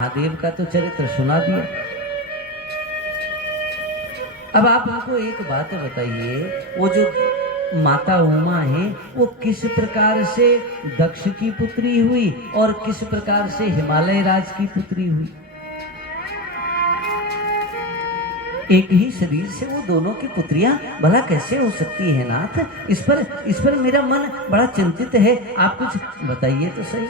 महादेव का तो चरित्र सुना दिया। अब आप हमको एक बात बताइए, वो जो माता उमा है वो किस प्रकार से दक्ष की पुत्री हुई और किस प्रकार से हिमालय राज की पुत्री हुई? एक ही शरीर से वो दोनों की पुत्रियां भला कैसे हो सकती है नाथ? इस पर मेरा मन बड़ा चिंतित है, आप कुछ बताइए तो सही।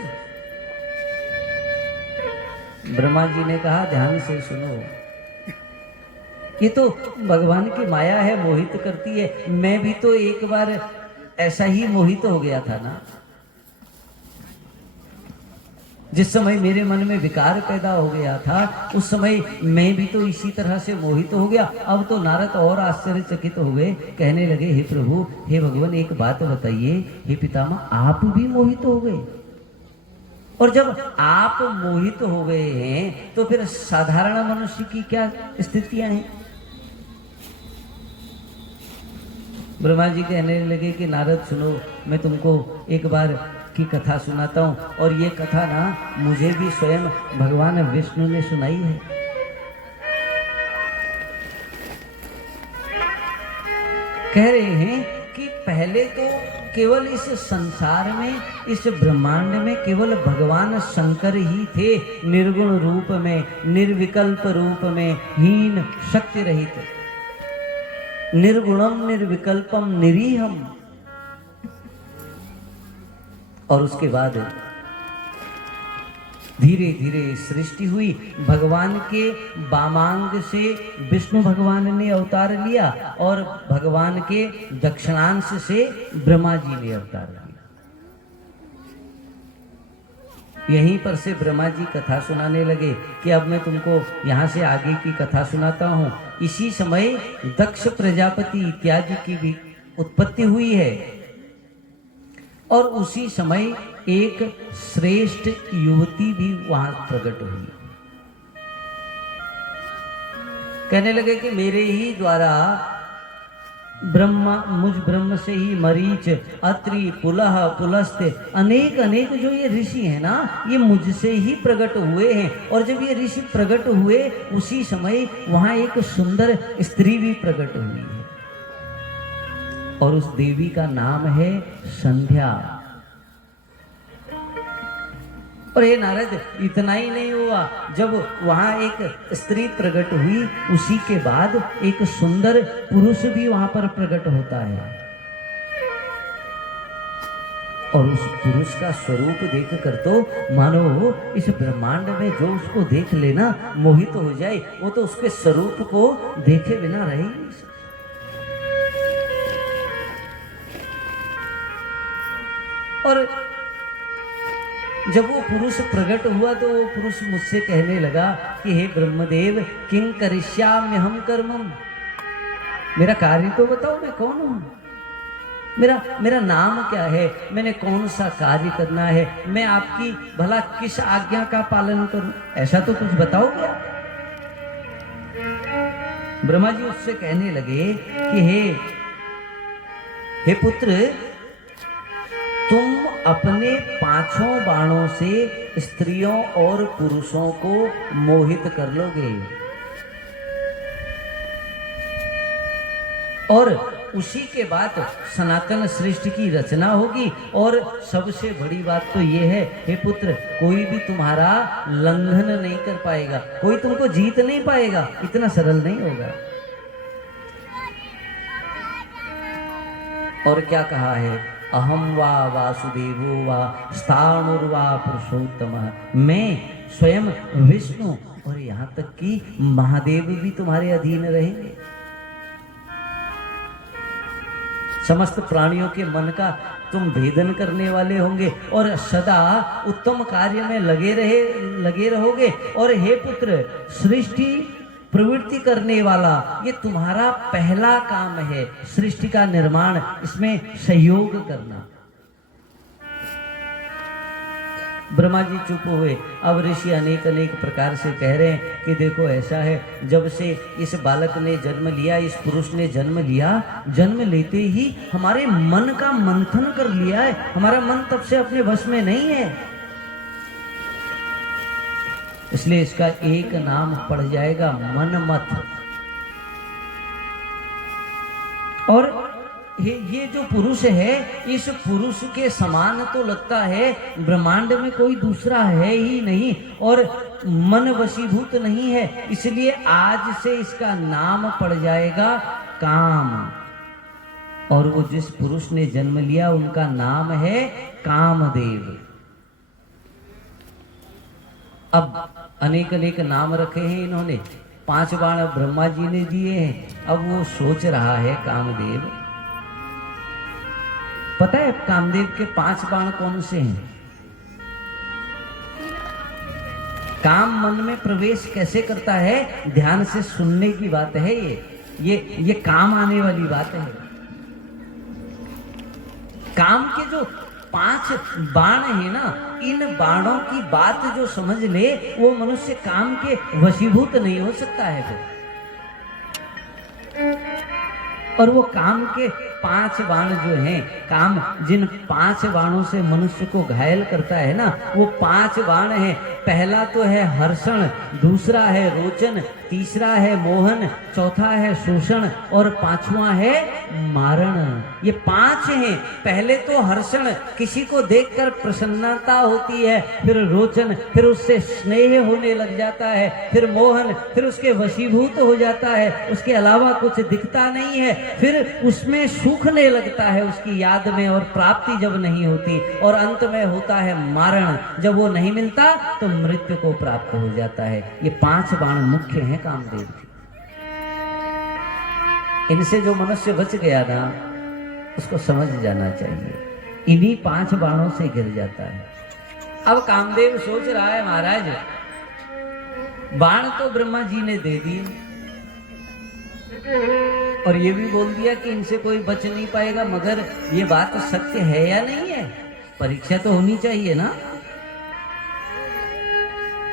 ब्रह्मा जी ने कहा, ध्यान से सुनो, ये तो भगवान की माया है, मोहित करती है। मैं भी तो एक बार ऐसा ही मोहित हो गया था ना। जिस समय मेरे मन में विकार पैदा हो गया था उस समय मैं भी तो इसी तरह से मोहित हो गया। अब तो नारद और आश्चर्यचकित हो गए, कहने लगे, हे प्रभु, हे भगवान, एक बात बताइए, हे पितामह, आप भी मोहित हो गए? और जब आप मोहित हो गए हैं तो फिर साधारण मनुष्य की क्या स्थितियां हैं? ब्रह्मा जी कहने लगे कि नारद सुनो, मैं तुमको एक बार की कथा सुनाता हूं, और ये कथा ना मुझे भी स्वयं भगवान विष्णु ने सुनाई है। कह रहे हैं कि पहले तो केवल इस संसार में, इस ब्रह्मांड में केवल भगवान शंकर ही थे, निर्गुण रूप में, निर्विकल्प रूप में, हीन शक्ति रहित, निर्गुणम निर्विकल्पम निरीहम। और उसके बाद धीरे धीरे सृष्टि हुई। भगवान के वामांग से विष्णु भगवान ने अवतार लिया और भगवान के दक्षिणांश से ब्रह्मा जी ने अवतार लिया। यहीं पर से ब्रह्मा जी कथा सुनाने लगे कि अब मैं तुमको यहाँ से आगे की कथा सुनाता हूँ। इसी समय दक्ष प्रजापति इत्यादि की भी उत्पत्ति हुई है और उसी समय एक श्रेष्ठ युवती भी वहां प्रकट हुई। कहने लगे कि मेरे ही द्वारा मुझ ब्रह्म से ही मरीच, अत्रि, पुलह, पुलस्त्य, अनेक अनेक जो ये ऋषि हैं ना, ये मुझसे ही प्रकट हुए हैं। और जब ये ऋषि प्रकट हुए उसी समय वहां एक सुंदर स्त्री भी प्रकट हुई है और उस देवी का नाम है संध्या। और ये नारद, इतना ही नहीं हुआ, जब वहां एक स्त्री प्रकट हुई उसी के बाद एक सुंदर पुरुष भी वहां पर प्रकट होता है। और उस पुरुष का स्वरूप देख कर तो मानो इस ब्रह्मांड में जो उसको देख लेना मोहित हो जाए, वो तो उसके स्वरूप को देखे बिना रहे ही नहीं। और जब वो पुरुष प्रकट हुआ तो वो पुरुष मुझसे कहने लगा कि हे ब्रह्मदेव, किं करिष्याम्यहं कर्मम, मेरा कार्य तो बताओ, मैं कौन हूं, मेरा नाम क्या है, मैंने कौन सा कार्य करना है, मैं आपकी भला किस आज्ञा का पालन करूं, ऐसा तो कुछ बताओ क्या? ब्रह्मा जी उससे कहने लगे कि हे पुत्र, तुम अपने पांचों बाणों से स्त्रियों और पुरुषों को मोहित कर लोगे और उसी के बाद सनातन सृष्टि की रचना होगी। और सबसे बड़ी बात तो ये है, हे पुत्र, कोई भी तुम्हारा लंघन नहीं कर पाएगा, कोई तुमको जीत नहीं पाएगा, इतना सरल नहीं होगा। और क्या कहा है, अहम वा वासुदेवो वा स्थाणुर्वा पुरुषोत्तमः, मैं स्वयं विष्णु और यहाँ तक कि महादेव भी तुम्हारे अधीन रहेंगे। समस्त प्राणियों के मन का तुम भेदन करने वाले होंगे और सदा उत्तम कार्य में लगे रहोगे। और हे पुत्र, सृष्टि प्रवृत्ति करने वाला ये तुम्हारा पहला काम है, सृष्टि का निर्माण, इसमें सहयोग करना। ब्रह्मा जी चुप हुए। अब ऋषि अनेक अनेक प्रकार से कह रहे हैं कि देखो ऐसा है, जब से इस बालक ने जन्म लिया, इस पुरुष ने जन्म लिया, जन्म लेते ही हमारे मन का मंथन कर लिया है, हमारा मन तब से अपने वश में नहीं है। इसलिए इसका एक नाम पड़ जाएगा मनमथ। और ये जो पुरुष है, इस पुरुष के समान तो लगता है ब्रह्मांड में कोई दूसरा है ही नहीं, और मन वशीभूत नहीं है, इसलिए आज से इसका नाम पड़ जाएगा काम। और वो जिस पुरुष ने जन्म लिया उनका नाम है कामदेव। अब अनेक अनेक नाम रखे हैं इन्होंने, 5 बाण ब्रह्मा जी ने दिए हैं। अब वो सोच रहा है कामदेव, पता है कामदेव के 5 बाण कौन से हैं? काम मन में प्रवेश कैसे करता है, ध्यान से सुनने की बात है। ये काम आने वाली बात है। काम के जो 5 बाण है ना, इन बाणों की बात जो समझ ले वो मनुष्य काम के वशीभूत नहीं हो सकता है फिर। और वो काम के 5 बाण जो हैं, काम जिन 5 बाणों से मनुष्य को घायल करता है ना, वो 5 बाण हैं। पहला तो है हर्षण, दूसरा है रोचन, तीसरा है मोहन, चौथा है शोषण और 5वां है मारण। ये 5 हैं। पहले तो हर्षण, किसी को देखकर प्रसन्नता होती है, फिर रोचन, फिर उससे स्नेह होने लग जाता है, फिर मोहन, फिर उसके वशीभूत हो जाता है, उसके अलावा कुछ दिखता नहीं है, फिर उसमें सूखने लगता है उसकी याद में, और प्राप्ति जब नहीं होती, और अंत में होता है मारण। जब वो नहीं मिलता तो मृत्यु को प्राप्त हो जाता है। ये 5 बाण मुख्य हैं कामदेव के। इनसे जो मनुष्य बच गया ना, उसको समझ जाना चाहिए, इन्हीं 5 बाणों से गिर जाता है। अब कामदेव सोच रहा है, महाराज बाण तो ब्रह्मा जी ने दे दिए, और ये भी बोल दिया कि इनसे कोई बच नहीं पाएगा, मगर ये बात सत्य है या नहीं है? परीक्षा तो होनी चाहिए ना।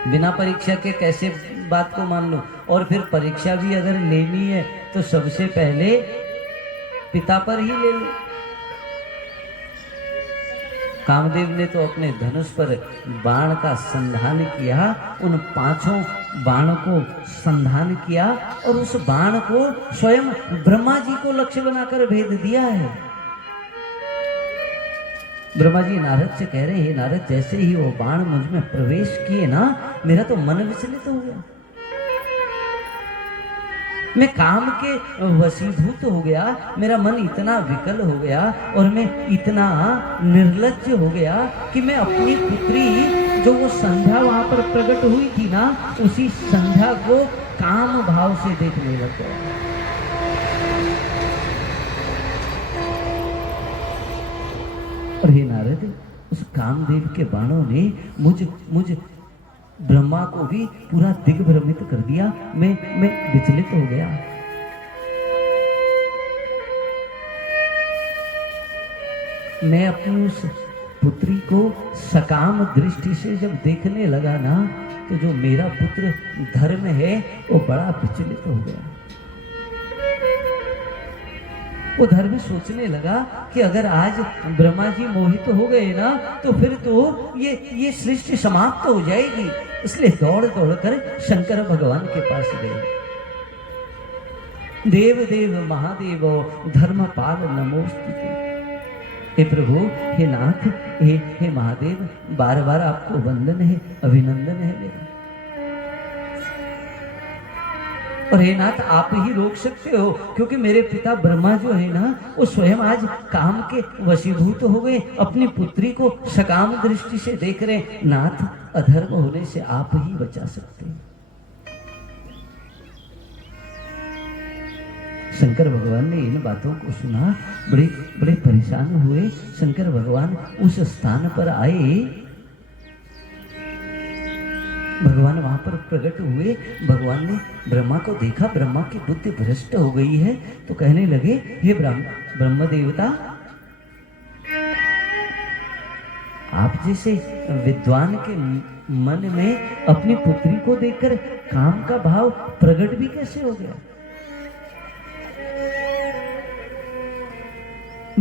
बिना परीक्षा के कैसे बात को मान लो? और फिर परीक्षा भी अगर लेनी है तो सबसे पहले पिता पर ही ले लो। कामदेव ने तो अपने धनुष पर बाण का संधान किया, उन 5 बाणों को संधान किया, और उस बाण को स्वयं ब्रह्मा जी को लक्ष्य बनाकर भेद दिया है। ब्रह्मा जी नारद से कह रहे हैं, नारद जैसे ही वो बाण मुझ में प्रवेश किए ना, मेरा तो मन विचलित हो गया, मैं काम के वशीभूत हो गया, मेरा मन इतना विकल हो गया, और मैं इतना निर्लज्ज हो गया कि मैं अपनी पुत्री, जो वो संध्या वहां पर प्रकट हुई थी ना, उसी संध्या को काम भाव से देखने लग गया। और हे नारद, उस कामदेव के बाणों ने मुझ ब्रह्मा को भी पूरा दिग्भ्रमित कर दिया। मैं विचलित हो गया। मैं अपनी उस पुत्री को सकाम दृष्टि से जब देखने लगा ना, तो जो मेरा पुत्र धर्म है वो बड़ा विचलित हो गया। वो धर्म सोचने लगा कि अगर आज ब्रह्मा जी मोहित हो गए ना, तो फिर तो ये सृष्टि समाप्त हो जाएगी। इसलिए दौड़ कर शंकर भगवान के पास गए। देव देव महादेव धर्मपाल नमोस्तुते। हे प्रभु, हे नाथ, हे महादेव, बार बार आपको वंदन है, अभिनंदन है मेरा। और हे नाथ, आप ही रोक सकते हो, क्योंकि मेरे पिता ब्रह्मा जो है ना, वो स्वयं आज काम के वशीभूत हो गए, अपनी पुत्री को सकाम दृष्टि से देख रहे। नाथ, अधर्म होने से आप ही बचा सकते हैं। शंकर भगवान ने इन बातों को सुना, बड़े परेशान हुए। शंकर भगवान उस स्थान पर आए, भगवान वहां पर प्रकट हुए। भगवान ने ब्रह्मा को देखा, ब्रह्मा की बुद्धि भ्रष्ट हो गई है, तो कहने लगे, हे ब्रह्म देवता, आप जैसे विद्वान के मन में अपनी पुत्री को देखकर काम का भाव प्रकट भी कैसे हो गया?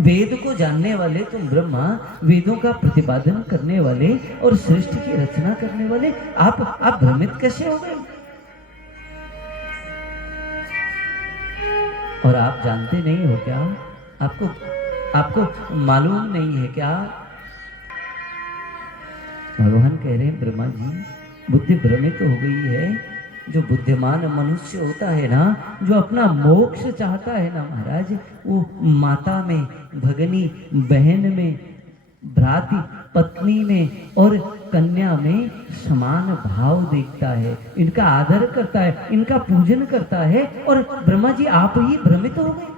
वेद को जानने वाले तुम ब्रह्मा, वेदों का प्रतिपादन करने वाले और सृष्टि की रचना करने वाले, आप भ्रमित कैसे हो गए? और आप जानते नहीं हो क्या? आपको मालूम नहीं है क्या? भगवान कह रहे हैं ब्रह्मा जी, बुद्धि भ्रमित हो गई है। जो बुद्धिमान मनुष्य होता है ना, जो अपना मोक्ष चाहता है ना महाराज, वो माता में, भगनी बहन में, भ्राती पत्नी में और कन्या में समान भाव देखता है, इनका आदर करता है, इनका पूजन करता है। और ब्रह्मा जी आप ही भ्रमित हो गए,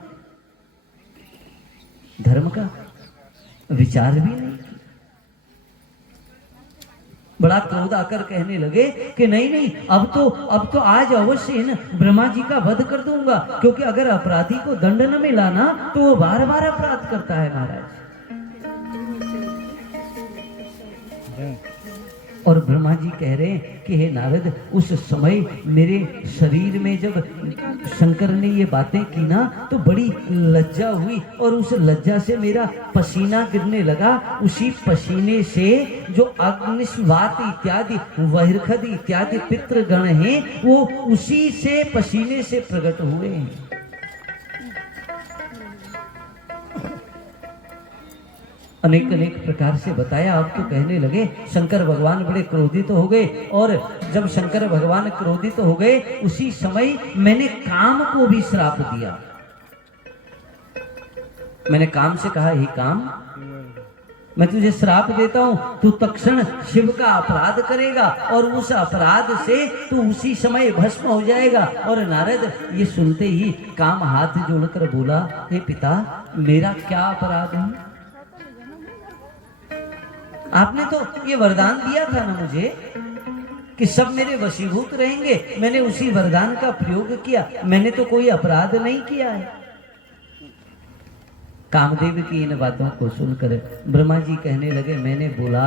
धर्म का विचार भी नहीं। बड़ा क्रोध आकर कहने लगे कि नहीं, अब तो आज अवश्य इन ब्रह्मा जी का वध कर दूंगा, क्योंकि अगर अपराधी को दंड न मिला ना तो वो बार बार अपराध करता है महाराज। और ब्रह्मा जी कह रहे हैं कि हे नारद, उस समय मेरे शरीर में जब शंकर ने ये बातें की ना तो बड़ी लज्जा हुई, और उस लज्जा से मेरा पसीना गिरने लगा। उसी पसीने से जो अग्निस्वात इत्यादि, वहिर्खद इत्यादि पितृगण हैं, वो उसी से पसीने से प्रकट हुए हैं। अनेक अनेक प्रकार से बताया। अब तो कहने लगे, शंकर भगवान बड़े क्रोधित हो गए, और जब शंकर भगवान क्रोधित हो गए उसी समय मैंने काम को भी श्राप दिया। मैंने काम से कहा, हे काम, मैं तुझे श्राप देता हूं, तू तत्क्षण शिव का अपराध करेगा और उस अपराध से तू उसी समय भस्म हो जाएगा। और नारद ये सुनते ही काम हाथ जोड़कर बोला, हे पिता, मेरा क्या अपराध है? आपने तो ये वरदान दिया था ना मुझे कि सब मेरे वशीभूत रहेंगे, मैंने उसी वरदान का प्रयोग किया, मैंने तो कोई अपराध नहीं किया है। कामदेव की इन बातों को सुनकर ब्रह्मा जी कहने लगे, मैंने बोला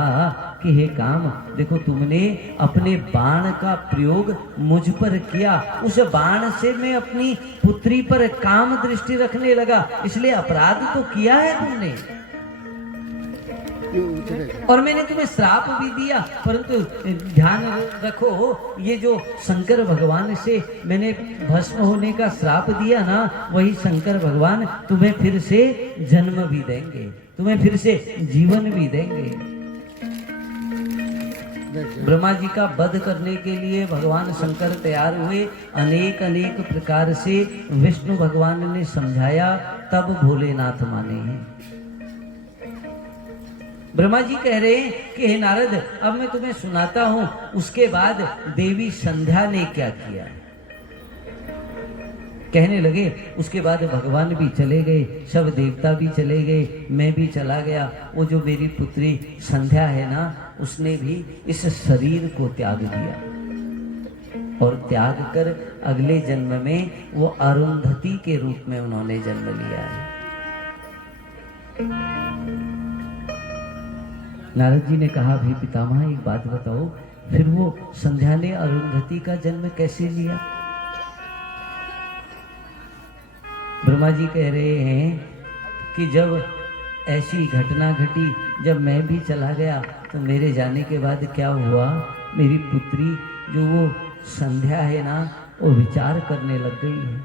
कि हे काम, देखो तुमने अपने बाण का प्रयोग मुझ पर किया, उस बाण से मैं अपनी पुत्री पर काम दृष्टि रखने लगा, इसलिए अपराध तो किया है तुमने, और मैंने तुम्हें श्राप भी दिया। परंतु ध्यान रखो, ये जो शंकर भगवान से मैंने भस्म होने का श्राप दिया ना, वही शंकर भगवान तुम्हें फिर से जन्म भी देंगे, तुम्हें फिर से जीवन भी देंगे। ब्रह्मा जी का वध करने के लिए भगवान शंकर तैयार हुए। अनेक अनेक प्रकार से विष्णु भगवान ने समझाया, तब भोलेनाथ माने हैं। ब्रह्मा जी कह रहे हैं कि हे नारद, अब मैं तुम्हें सुनाता हूं उसके बाद देवी संध्या ने क्या किया। कहने लगे, उसके बाद भगवान भी चले गए, सब देवता भी चले गए, मैं भी चला गया। वो जो मेरी पुत्री संध्या है ना, उसने भी इस शरीर को त्याग दिया, और त्याग कर अगले जन्म में वो अरुंधति के रूप में उन्होंने जन्म लिया है। नारद जी ने कहा, भी पितामह एक बात बताओ, फिर वो संध्या ने अरुंधति का जन्म कैसे लिया? ब्रह्मा जी कह रहे हैं कि जब ऐसी घटना घटी, जब मैं भी चला गया, तो मेरे जाने के बाद क्या हुआ, मेरी पुत्री जो वो संध्या है ना, वो विचार करने लग गई है।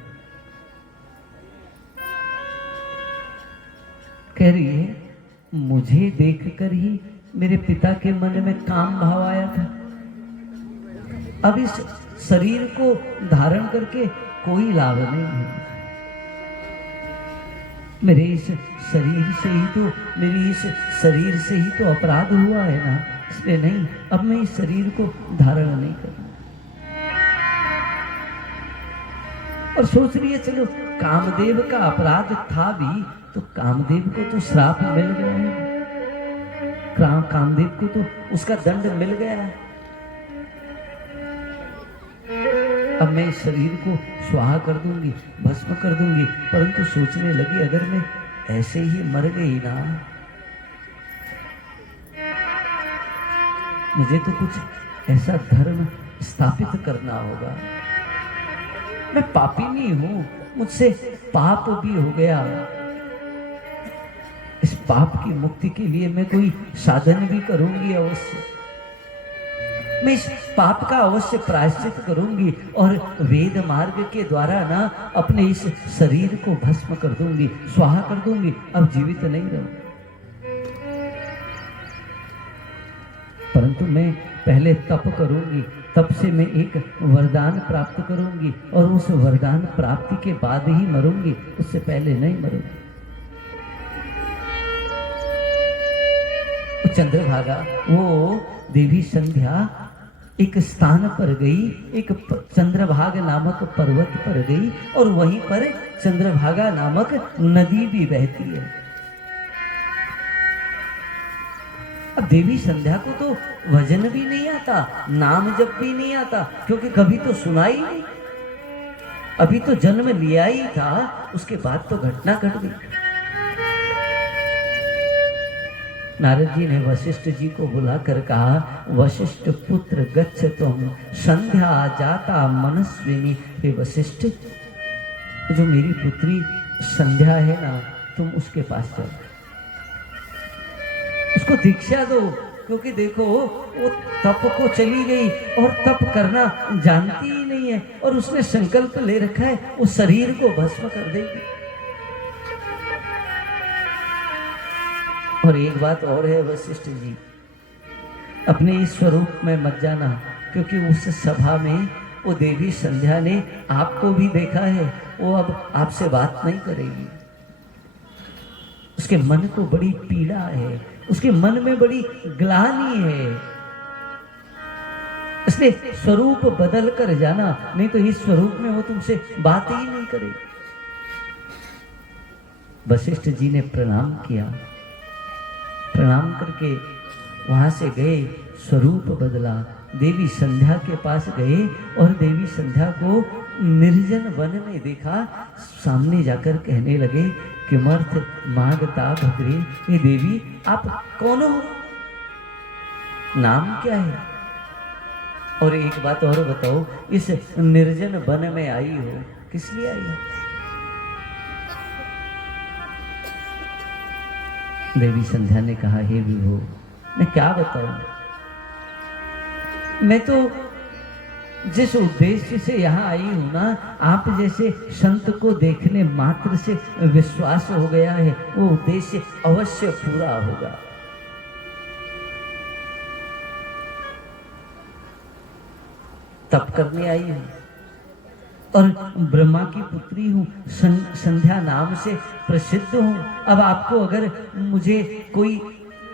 कह रही है, मुझे देखकर ही मेरे पिता के मन में काम भाव आया था, अब इस शरीर को धारण करके कोई लाभ नहीं है। मेरे इस शरीर से ही तो, मेरी इस शरीर से ही तो अपराध हुआ है ना, इसलिए नहीं, अब मैं इस शरीर को धारण नहीं करूंगा। और सोच रही है, चलो कामदेव का अपराध था भी, तो कामदेव को तो श्राप मिल गया है, कामदेव को तो उसका दंड मिल गया है। अब मैं इस शरीर को स्वाहा कर दूंगी, भस्म कर दूंगी। परंतु सोचने लगी, अगर मैं ऐसे ही मर गई ना, मुझे तो कुछ ऐसा धर्म स्थापित करना होगा। मैं पापी नहीं हूं, मुझसे पाप भी हो गया, इस पाप की मुक्ति के लिए मैं कोई साधन भी करूंगी अवश्य, मैं इस पाप का अवश्य प्रायश्चित करूंगी और वेद मार्ग के द्वारा ना अपने इस शरीर को भस्म कर दूंगी, स्वाहा कर दूंगी, अब जीवित नहीं रहूंगी। परंतु मैं पहले तप करूंगी, तप से मैं एक वरदान प्राप्त करूंगी और उस वरदान प्राप्ति के बाद ही मरूंगी, उससे पहले नहीं मरूंगी। चंद्रभागा वो देवी संध्या एक स्थान पर गई, एक चंद्रभाग नामक पर्वत पर गई और वहीं पर चंद्रभागा नामक नदी भी बहती है। अब देवी संध्या को तो भजन भी नहीं आता, नाम जप भी नहीं आता, क्योंकि कभी तो सुना ही नहीं, अभी तो जन्म लिया ही था, उसके बाद तो घटना घट गई। नारद जी ने वशिष्ठ जी को बुलाकर कहा, वशिष्ठ पुत्र गच्छ तुम संध्या जाता मनस्विनी। हे वशिष्ठ, जो मेरी पुत्री संध्या है ना, तुम उसके पास जाओ, उसको दीक्षा दो, क्योंकि देखो वो तप को चली गई और तप करना जानती ही नहीं है और उसने संकल्प ले रखा है वो शरीर को भस्म कर देगी। और एक बात और है वशिष्ठ जी, अपने इस स्वरूप में मत जाना, क्योंकि उस सभा में वो देवी संध्या ने आपको भी देखा है, वो अब आपसे बात नहीं करेगी। उसके मन को बड़ी पीड़ा है, उसके मन में बड़ी ग्लानि है, इसलिए स्वरूप बदल कर जाना, नहीं तो इस स्वरूप में वो तुमसे बात ही नहीं करेगी। वशिष्ठ जी ने प्रणाम किया, प्रणाम करके वहां से गए, स्वरूप बदला, देवी संध्या के पास गए और देवी संध्या को निर्जन वन में देखा। सामने जाकर कहने लगे, किमर्थ मागता भद्रे, ये देवी आप कौन हो, नाम क्या है, और एक बात और बताओ, इस निर्जन वन में आई हो किस लिए आई हो? देवी संध्या ने कहा, हे विभो, मैं क्या बताऊं, मैं तो जिस उद्देश्य से यहाँ आई हूं ना, आप जैसे संत को देखने मात्र से विश्वास हो गया है, वो उद्देश्य अवश्य पूरा होगा। तप करने आई हूं और ब्रह्मा की पुत्री हूँ, संध्या नाम से प्रसिद्ध हूँ। अब आपको अगर मुझे कोई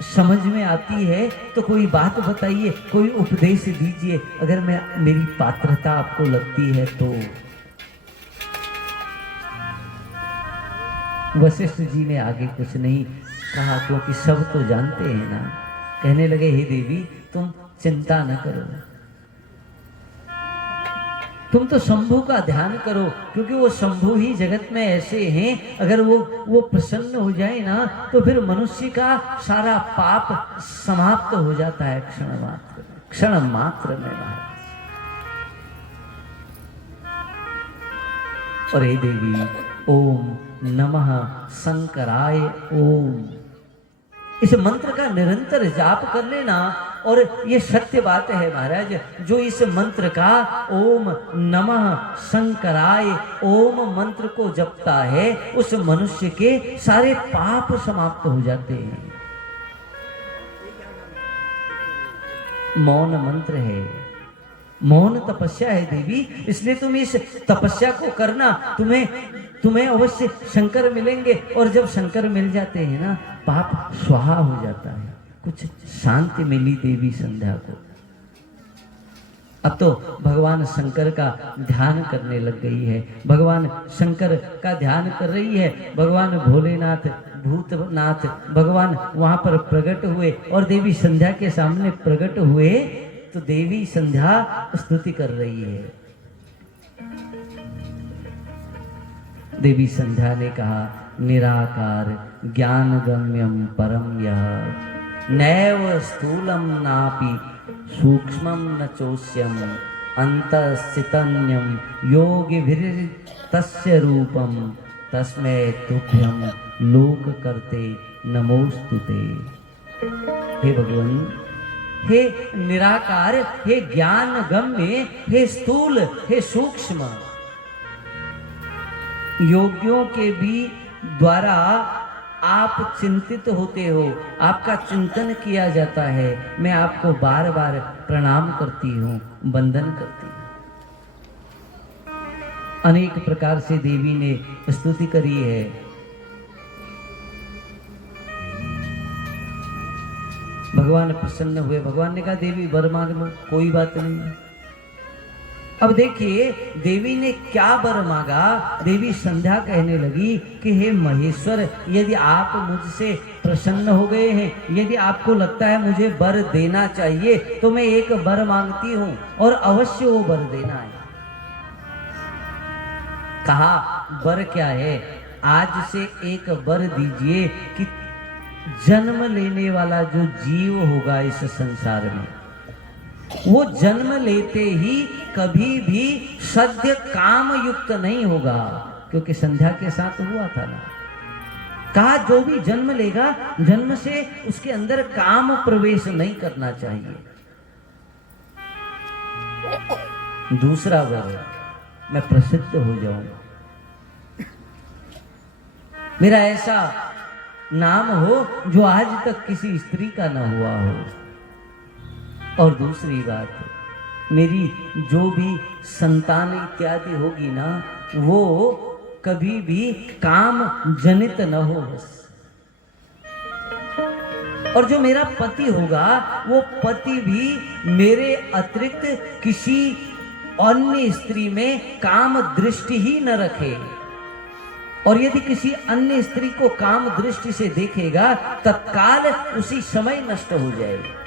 समझ में आती है तो कोई बात बताइए, कोई उपदेश दीजिए, अगर मेरी पात्रता आपको लगती है तो। वशिष्ठ जी ने आगे कुछ नहीं कहा, क्योंकि सब तो जानते हैं ना। कहने लगे, हे देवी तुम चिंता न करो, तुम तो शंभु का ध्यान करो, क्योंकि वो शंभु ही जगत में ऐसे हैं, अगर वो प्रसन्न हो जाए ना तो फिर मनुष्य का सारा पाप समाप्त हो जाता है क्षण मात्र में महाराज। और हे देवी, ओम नमः शंकराय ओम, इस मंत्र का निरंतर जाप कर लेना। और ये सत्य बात है महाराज, जो इस मंत्र का ओम नमः शंकराय ओम मंत्र को जपता है, उस मनुष्य के सारे पाप समाप्त हो जाते हैं। मौन मंत्र है, मौन तपस्या है देवी, इसलिए तुम इस तपस्या को करना, तुम्हें अवश्य शंकर मिलेंगे। और जब शंकर मिल जाते हैं ना, पाप स्वाहा हो जाता है, कुछ शांति मिली देवी संध्या को। अब तो भगवान शंकर का ध्यान करने लग गई है, भगवान शंकर का ध्यान कर रही है। भगवान भोलेनाथ, भूतनाथ भगवान वहां पर प्रकट हुए और देवी संध्या के सामने प्रकट हुए, तो देवी संध्या स्तुति कर रही है। देवी संध्या ने कहा, निराकार ज्ञान गम्यम परम यः, नैव स्थूलम नापि सूक्ष्मम न चोष्यम, अंतस्थितन्यम योगिभिर्तस्य रूपम, तस्मै तुभ्यम लोक करते नमोस्तुते। हे भगवान, हे निराकार, हे ज्ञान गम्य, हे स्थूल, हे सूक्ष्म, योगियों के भी द्वारा आप चिंतित होते हो, आपका चिंतन किया जाता है। मैं आपको बार बार प्रणाम करती हूँ, वंदन करती हूँ। अनेक प्रकार से देवी ने स्तुति करी है। भगवान प्रसन्न हुए, भगवान ने कहा देवी वर मांग लो, कोई बात नहीं। अब देखिए देवी ने क्या वर मांगा। देवी संध्या कहने लगी कि हे महेश्वर, यदि आप मुझसे प्रसन्न हो गए हैं, यदि आपको लगता है मुझे वर देना चाहिए, तो मैं एक वर मांगती हूं और अवश्य वो वर देना है। कहा वर क्या है? आज से एक वर दीजिए कि जन्म लेने वाला जो जीव होगा इस संसार में, वो जन्म लेते ही कभी भी सद्य काम युक्त नहीं होगा, क्योंकि संध्या के साथ हुआ था ना। कहा जो भी जन्म लेगा, जन्म से उसके अंदर काम प्रवेश नहीं करना चाहिए। दूसरा वर, मैं प्रसिद्ध हो जाऊं, मेरा ऐसा नाम हो जो आज तक किसी स्त्री का न हुआ हो। और दूसरी बात, मेरी जो भी संतान इत्यादि होगी ना, वो कभी भी काम जनित न हो बस। और जो मेरा पति होगा, वो पति भी मेरे अतिरिक्त किसी अन्य स्त्री में काम दृष्टि ही न रखे। और यदि किसी अन्य स्त्री को काम दृष्टि से देखेगा, तत्काल उसी समय नष्ट हो जाएगा।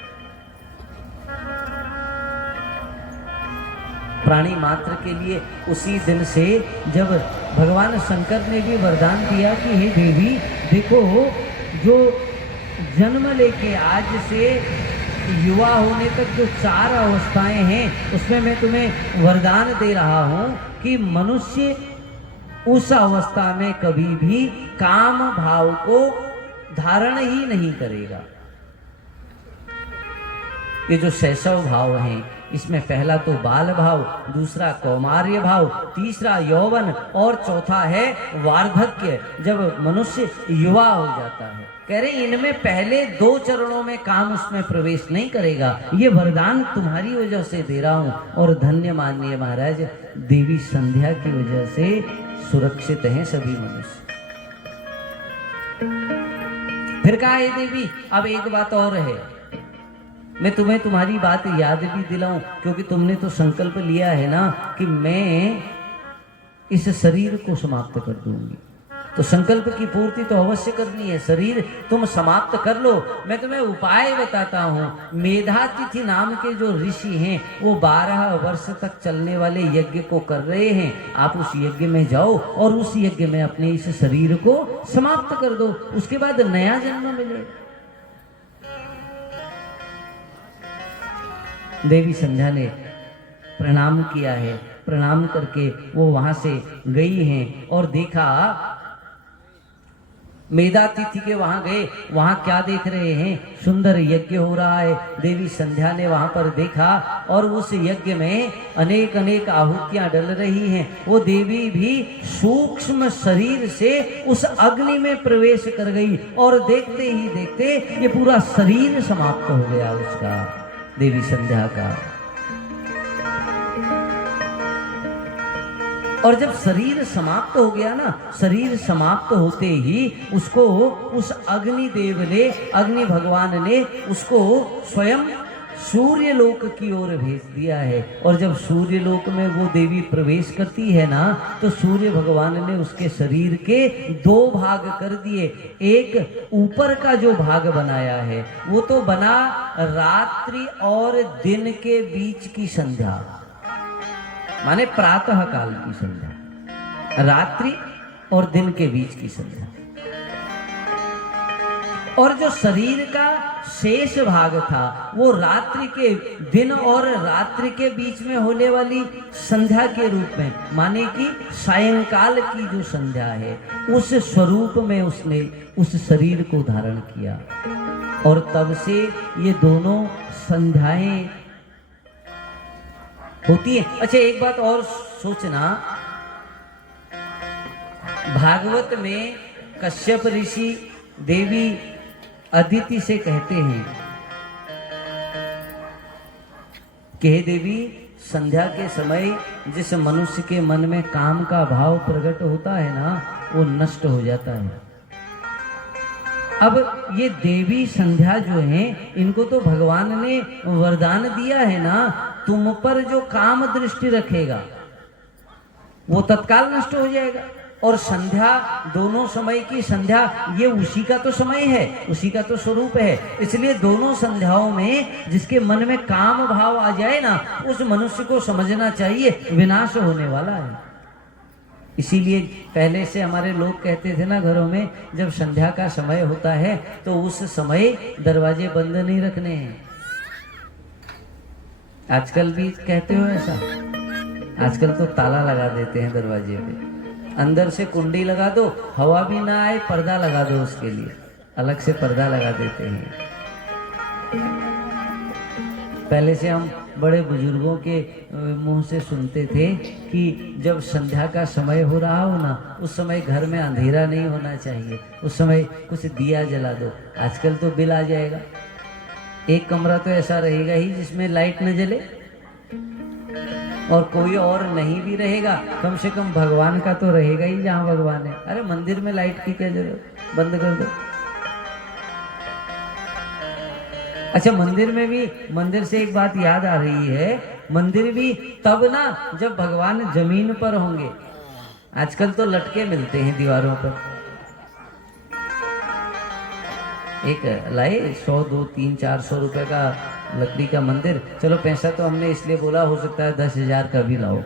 प्राणी मात्र के लिए उसी दिन से जब भगवान शंकर ने भी वरदान दिया कि हे देवी देखो, जो जन्म लेके आज से युवा होने तक जो 4 अवस्थाएं हैं, उसमें मैं तुम्हें वरदान दे रहा हूं कि मनुष्य उस अवस्था में कभी भी काम भाव को धारण ही नहीं करेगा। ये जो शैशव भाव हैं, इसमें पहला तो बाल भाव, दूसरा कौमार्य भाव, तीसरा यौवन और चौथा है वार्धक्य, जब मनुष्य युवा हो जाता है। कह रहे इनमें पहले 2 चरणों में काम उसमें प्रवेश नहीं करेगा। ये वरदान तुम्हारी वजह से दे रहा हूं, और धन्य माननीय महाराज, देवी संध्या की वजह से सुरक्षित हैं सभी मनुष्य। फिर कहा हे देवी, अब एक बात और है, मैं तुम्हें तुम्हारी बात याद भी दिलाऊं, क्योंकि तुमने तो संकल्प लिया है ना कि मैं इस शरीर को समाप्त कर दूंगी। तो संकल्प की पूर्ति तो अवश्य करनी है। शरीर तुम समाप्त कर लो, मैं तुम्हें उपाय बताता हूँ। मेधातिथि नाम के जो ऋषि हैं, वो 12 वर्ष तक चलने वाले यज्ञ को कर रहे हैं। आप उस यज्ञ में जाओ और उस यज्ञ में अपने इस शरीर को समाप्त कर दो, उसके बाद नया जन्म मिलेगा। देवी संध्या ने प्रणाम किया है। प्रणाम करके वो वहां से गई हैं और देखा, मेधातिथि के वहां गए, वहां क्या देख रहे हैं? सुंदर यज्ञ हो रहा है। देवी संध्या ने वहां पर देखा और उस यज्ञ में अनेक अनेक आहुतियां डल रही हैं। वो देवी भी सूक्ष्म शरीर से उस अग्नि में प्रवेश कर गई और देखते ही देखते ये पूरा शरीर समाप्त हो गया उसका, देवी संध्या का। और जब शरीर समाप्त हो गया ना, शरीर समाप्त होते ही उसको उस अग्निदेव ने, अग्नि भगवान ने उसको स्वयं सूर्य लोक की ओर भेज दिया है। और जब सूर्य लोक में वो देवी प्रवेश करती है ना, तो सूर्य भगवान ने उसके शरीर के 2 भाग कर दिए। एक ऊपर का जो भाग बनाया है, वो तो बना रात्रि और दिन के बीच की संध्या, माने प्रातः काल की संध्या, रात्रि और दिन के बीच की संध्या। और जो शरीर का शेष भाग था वो रात्रि के, दिन और रात्रि के बीच में होने वाली संध्या के रूप में, माने कि सायंकाल की जो संध्या है उस स्वरूप में उसने उस शरीर को धारण किया। और तब से ये दोनों संध्याएं होती है। अच्छा, एक बात और सोचना, भागवत में कश्यप ऋषि देवी अदिति से कहते हैं कि हे देवी, संध्या के समय जिस मनुष्य के मन में काम का भाव प्रकट होता है ना, वो नष्ट हो जाता है। अब ये देवी संध्या जो है, इनको तो भगवान ने वरदान दिया है ना, तुम पर जो काम दृष्टि रखेगा वो तत्काल नष्ट हो जाएगा। और संध्या, दोनों समय की संध्या, ये उसी का तो समय है, उसी का तो स्वरूप है। इसलिए दोनों संध्याओं में जिसके मन में काम भाव आ जाए ना, उस मनुष्य को समझना चाहिए विनाश होने वाला है। इसीलिए पहले से हमारे लोग कहते थे ना, घरों में जब संध्या का समय होता है तो उस समय दरवाजे बंद नहीं रखने हैं। आजकल भी कहते हो ऐसा? आजकल तो ताला लगा देते हैं दरवाजे पे, अंदर से कुंडी लगा दो, हवा भी ना आए, पर्दा लगा दो, उसके लिए अलग से पर्दा लगा देते हैं। पहले से हम बड़े बुजुर्गों के मुंह से सुनते थे कि जब संध्या का समय हो रहा हो ना, उस समय घर में अंधेरा नहीं होना चाहिए, उस समय कुछ दिया जला दो। आजकल तो बिल आ जाएगा। एक कमरा तो ऐसा रहेगा ही जिसमें लाइट न जले, और कोई और नहीं भी रहेगा, कम से कम भगवान का तो रहेगा ही जहां भगवान है। अरे मंदिर में लाइट की क्या जरूरत, बंद कर दो। अच्छा, मंदिर में भी, मंदिर से एक बात याद आ रही है, मंदिर भी तब ना जब भगवान जमीन पर होंगे। आजकल तो लटके मिलते हैं दीवारों पर, एक लाए 100, 200, 300, 400 रुपए का लकड़ी का मंदिर। चलो पैसा तो हमने इसलिए बोला, हो सकता है 10,000 का भी लाओ।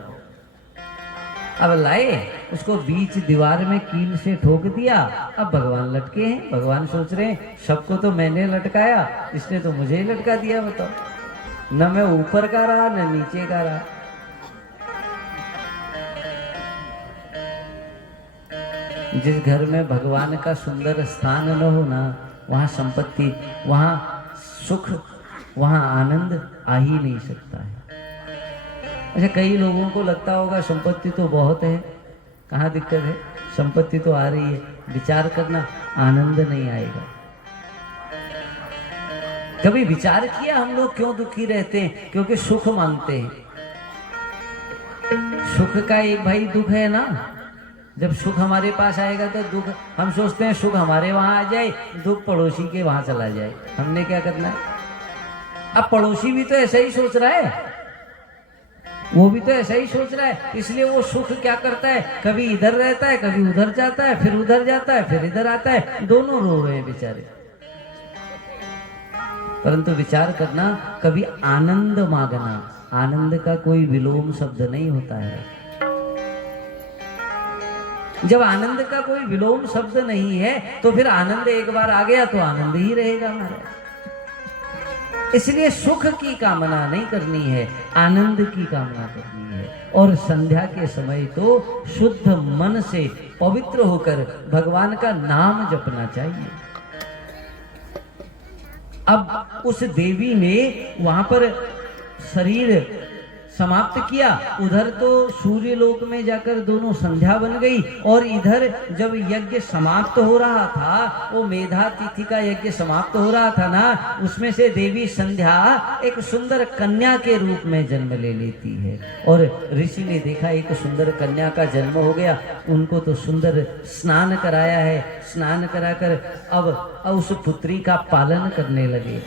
अब लाए, उसको बीच दीवार में कील से ठोक दिया, अब भगवान लटके हैं। भगवान सोच रहे हैं सबको तो मैंने लटकाया, इसने तो मुझे ही लटका दिया, बताओ। न मैं ऊपर का रहा न नीचे का रहा। जिस घर में भगवान का सुंदर स्थान न हो ना, वहाँ संपत्ति, वहाँ सुख, वहाँ आनंद आ ही नहीं सकता है। अच्छा, कई लोगों को लगता होगा संपत्ति तो बहुत है, कहाँ दिक्कत है, संपत्ति तो आ रही है, विचार करना, आनंद नहीं आएगा। कभी विचार किया हम लोग क्यों दुखी रहते हैं? क्योंकि सुख मांगते हैं। सुख का एक भाई दुख है ना, जब सुख हमारे पास आएगा तो दुख, हम सोचते हैं सुख हमारे वहां आ जाए, दुख पड़ोसी के वहां चला जाए। हमने क्या करना है? अब पड़ोसी भी तो ऐसा ही सोच रहा है, वो भी तो ऐसा ही सोच रहा है, इसलिए वो सुख क्या करता है, कभी इधर रहता है, कभी उधर जाता है, फिर उधर जाता है, फिर इधर आता है, दोनों रो रहे हैं बेचारे। परंतु विचार करना, कभी आनंद मांगना, आनंद का कोई विलोम शब्द नहीं होता है। जब आनंद का कोई विलोम शब्द नहीं है तो फिर आनंद एक बार आ गया तो आनंद ही रहेगा हमारा। इसलिए सुख की कामना नहीं करनी है, आनंद की कामना करनी है। और संध्या के समय तो शुद्ध मन से पवित्र होकर भगवान का नाम जपना चाहिए। अब उस देवी ने वहां पर शरीर समाप्त किया, उधर तो सूर्य लोक में जाकर दोनों संध्या बन गई, और इधर जब यज्ञ समाप्त हो रहा था, वो मेधा तिथि का यज्ञ समाप्त हो रहा था ना, उसमें से देवी संध्या एक सुंदर कन्या के रूप में जन्म ले लेती है। और ऋषि ने देखा एक सुंदर कन्या का जन्म हो गया, उनको तो सुंदर स्नान कराया है, स्नान कराकर अब उस पुत्री का पालन करने लगे।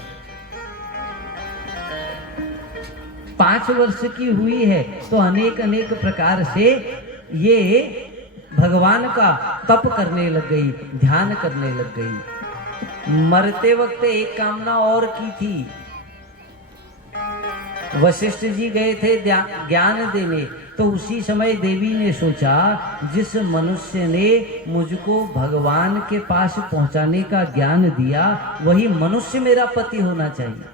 5 वर्ष की हुई है तो अनेक अनेक प्रकार से ये भगवान का तप करने लग गई, ध्यान करने लग गई। मरते वक्त एक कामना और की थी वशिष्ठ जी गए थे ज्ञान देने, तो उसी समय देवी ने सोचा जिस मनुष्य ने मुझको भगवान के पास पहुंचाने का ज्ञान दिया वही मनुष्य मेरा पति होना चाहिए।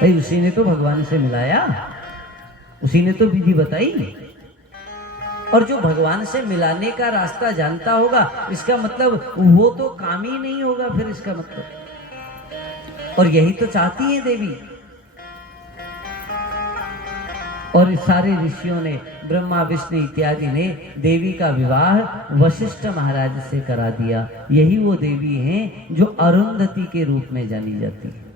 भाई उसी ने तो भगवान से मिलाया, उसी ने तो विधि बताई, और जो भगवान से मिलाने का रास्ता जानता होगा इसका मतलब वो तो काम ही नहीं होगा फिर इसका मतलब। और यही तो चाहती है देवी। और सारे ऋषियों ने, ब्रह्मा विष्णु इत्यादि ने देवी का विवाह वशिष्ठ महाराज से करा दिया। यही वो देवी हैं जो अरुंधति के रूप में जानी जाती है।